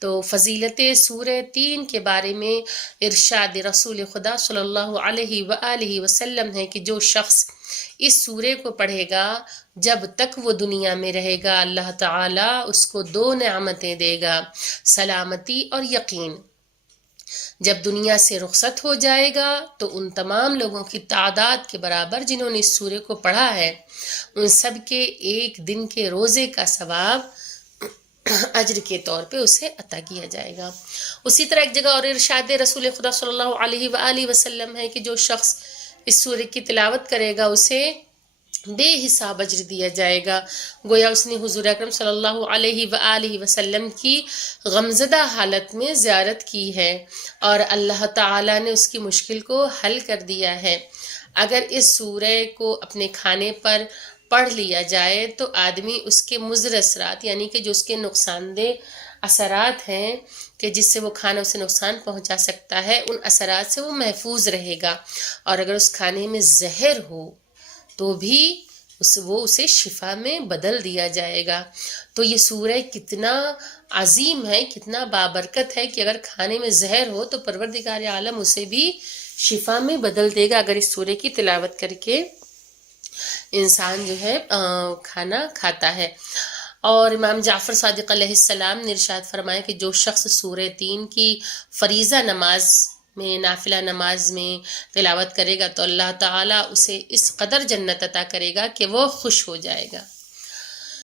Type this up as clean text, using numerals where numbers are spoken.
تو فضیلت سورہ تین کے بارے میں ارشاد رسول خدا صلی اللہ علیہ وآلہ وسلم ہے کہ جو شخص اس سورے کو پڑھے گا جب تک وہ دنیا میں رہے گا اللہ تعالیٰ اس کو دو نعمتیں دے گا، سلامتی اور یقین۔ جب دنیا سے رخصت ہو جائے گا تو ان تمام لوگوں کی تعداد کے برابر جنہوں نے اس سورے کو پڑھا ہے، ان سب کے ایک دن کے روزے کا ثواب اجر کے طور پہ اسے عطا کیا جائے گا۔ اسی طرح ایک جگہ اور ارشاد رسول خدا صلی اللہ علیہ وآلہ وسلم ہے کہ جو شخص اس سورے کی تلاوت کرے گا اسے بے حساب اجر دیا جائے گا، گویا اس نے حضور اکرم صلی اللہ علیہ وآلہ وسلم کی غمزدہ حالت میں زیارت کی ہے اور اللہ تعالیٰ نے اس کی مشکل کو حل کر دیا ہے۔ اگر اس سورہ کو اپنے کھانے پر پڑھ لیا جائے تو آدمی اس کے مضر اثرات یعنی کہ جو اس کے نقصان دہ اثرات ہیں کہ جس سے وہ کھانا اسے نقصان پہنچا سکتا ہے، ان اثرات سے وہ محفوظ رہے گا، اور اگر اس کھانے میں زہر ہو تو بھی وہ اسے شفا میں بدل دیا جائے گا۔ تو یہ سورہ کتنا عظیم ہے، کتنا بابرکت ہے کہ اگر کھانے میں زہر ہو تو پروردگار عالم اسے بھی شفا میں بدل دے گا اگر اس سورہ کی تلاوت کر کے انسان جو ہے کھانا کھاتا ہے۔ اور امام جعفر صادق علیہ السلام نے ارشاد فرمایا کہ جو شخص سورہ تین کی فریضہ نماز میں، نافلہ نماز میں تلاوت کرے گا تو اللہ تعالیٰ اسے اس قدر جنت عطا کرے گا کہ وہ خوش ہو جائے گا۔